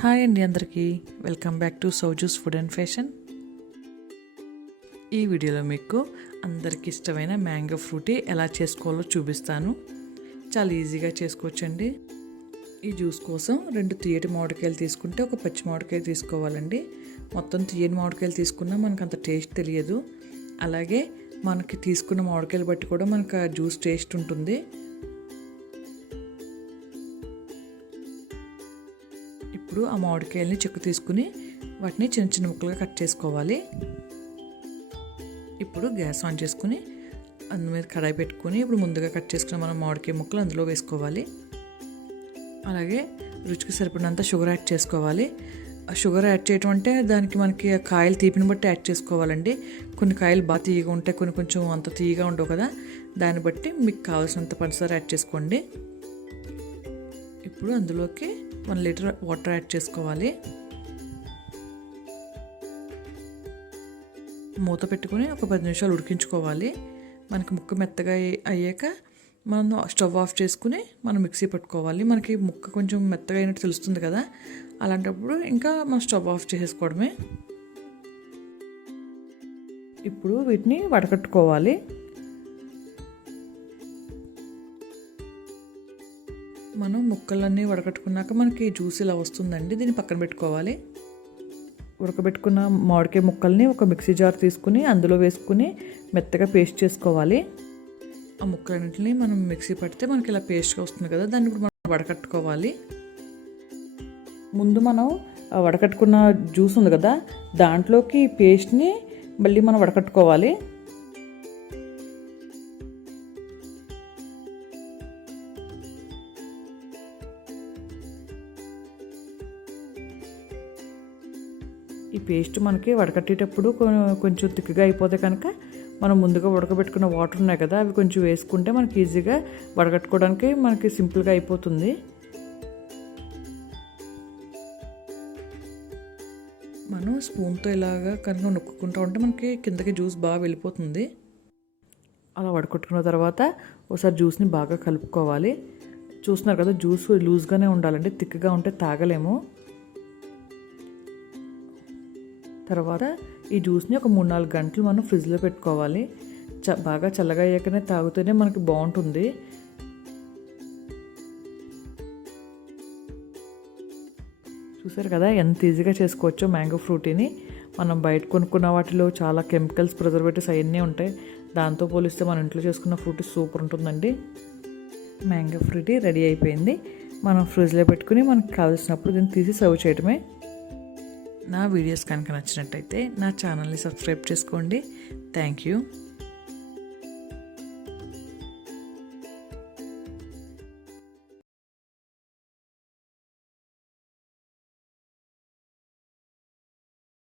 Hi అండి అందరికీ welcome back to సౌజూస్ ఫుడ్ అండ్ ఫ్యాషన్. ఈ వీడియోలో మీకు అందరికీ ఇష్టమైన మ్యాంగో ఫ్రూటీ ఎలా చేసుకోవాలో చూపిస్తాను. చాలా ఈజీగా చేసుకోవచ్చండి. ఈ జ్యూస్ కోసం 2 తీయటి మామిడికాయలు తీసుకుంటే ఒక పచ్చి మామిడికాయ తీసుకోవాలండి. మొత్తం తీయని మామిడికాయలు తీసుకున్నా మనకు అంత టేస్ట్ తెలియదు. అలాగే మనకి తీసుకున్న మామిడికాయలు బట్టి కూడా మనకు ఆ జ్యూస్ టేస్ట్ ఉంటుంది. ఇప్పుడు ఆ మామిడికాయలని చెక్కు తీసుకుని వాటిని చిన్న చిన్న ముక్కలుగా కట్ చేసుకోవాలి. ఇప్పుడు గ్యాస్ ఆన్ చేసుకుని అందు మీద కడాయి పెట్టుకుని ఇప్పుడు ముందుగా కట్ చేసుకున్న మనం మామిడికాయ ముక్కలు అందులో వేసుకోవాలి. అలాగే రుచికి సరిపడినంత షుగర్ యాడ్ చేసుకోవాలి. ఆ షుగర్ యాడ్ చేయడం అంటే దానికి మనకి కాయలు తీపిని బట్టి యాడ్ చేసుకోవాలండి. కొన్ని కాయలు బాగా తీయగా ఉంటాయి, కొన్ని కొంచెం అంత తీయగా ఉండవు కదా, దాన్ని బట్టి మీకు కావాల్సినంత పంచదార యాడ్ చేసుకోండి. ఇప్పుడు అందులోకి 1 లీటర్ వాటర్ యాడ్ చేసుకోవాలి. మూత పెట్టుకుని ఒక 10 నిమిషాలు ఉడికించుకోవాలి. మనకి ముక్క మెత్తగా అయ్యాక మనం స్టవ్ ఆఫ్ చేసుకుని మనం మిక్సీ పట్టుకోవాలి. మనకి ముక్క కొంచెం మెత్తగా అయినట్టు తెలుస్తుంది కదా, అలాంటప్పుడు ఇంకా మనం స్టవ్ ఆఫ్ చేసేసుకోవడమే. ఇప్పుడు వీటిని వడకట్టుకోవాలి. మనం ముక్కలన్నీ వడకట్టుకున్నాక మనకి జ్యూస్ ఇలా వస్తుందండి. దీన్ని పక్కన పెట్టుకోవాలి. ఉడకబెట్టుకున్న మామిడికాయ ముక్కల్ని ఒక మిక్సీ జార్ తీసుకుని అందులో వేసుకుని మెత్తగా పేస్ట్ చేసుకోవాలి. ఆ ముక్కలన్నింటినీ మనం మిక్సీ పడితే మనకి ఇలా పేస్ట్గా వస్తుంది కదా, దాన్ని ఇప్పుడు మనం వడకట్టుకోవాలి. ముందు మనం వడకట్టుకున్న జ్యూస్ ఉంది కదా, దాంట్లోకి పేస్ట్ని మళ్ళీ మనం వడకట్టుకోవాలి. ఈ పేస్ట్ మనకి వడకట్టేటప్పుడు కొంచెం తిక్కగా అయిపోతే కనుక మనం ముందుగా ఉడకబెట్టుకున్న వాటర్ ఉన్నాయి కదా, అవి కొంచెం వేసుకుంటే మనకి ఈజీగా వడకట్టుకోవడానికి మనకి సింపుల్గా అయిపోతుంది. మనం స్పూన్తో ఇలాగా కనుక నొక్కుంటూ ఉంటే మనకి కిందకి జ్యూస్ బాగా వెళ్ళిపోతుంది. అలా వడకట్టుకున్న తర్వాత ఒకసారి జ్యూస్ని బాగా కలుపుకోవాలి. చూస్తున్నారు కదా, జ్యూస్ లూజ్గానే ఉండాలండి, తిక్కగా ఉంటే తాగలేము. తర్వాత ఈ జ్యూస్ని ఒక 3-4 గంటలు మనం ఫ్రిడ్జ్లో పెట్టుకోవాలి. బాగా చల్లగా అయ్యాకనే తాగితేనే మనకి బాగుంటుంది. చూసారు కదా ఎంత ఈజీగా చేసుకోవచ్చో మ్యాంగో ఫ్రూటీని. మనం బయట కొనుక్కున్న వాటిలో చాలా కెమికల్స్, ప్రిజర్వేటివ్స్ అవన్నీ ఉంటాయి. దాంతో పోలిస్తే మన ఇంట్లో చేసుకున్న ఫ్రూటీ సూపర్ ఉంటుందండి. మ్యాంగో ఫ్రూటీ రెడీ అయిపోయింది. మనం ఫ్రిడ్జ్లో పెట్టుకుని మనకు కావాల్సినప్పుడు దీన్ని తీసి సర్వ్ చేయడమే. నా వీడియోస్ కనుక నచ్చినట్టయితే నా ఛానల్ని సబ్స్క్రైబ్ చేసుకోండి. Thank you.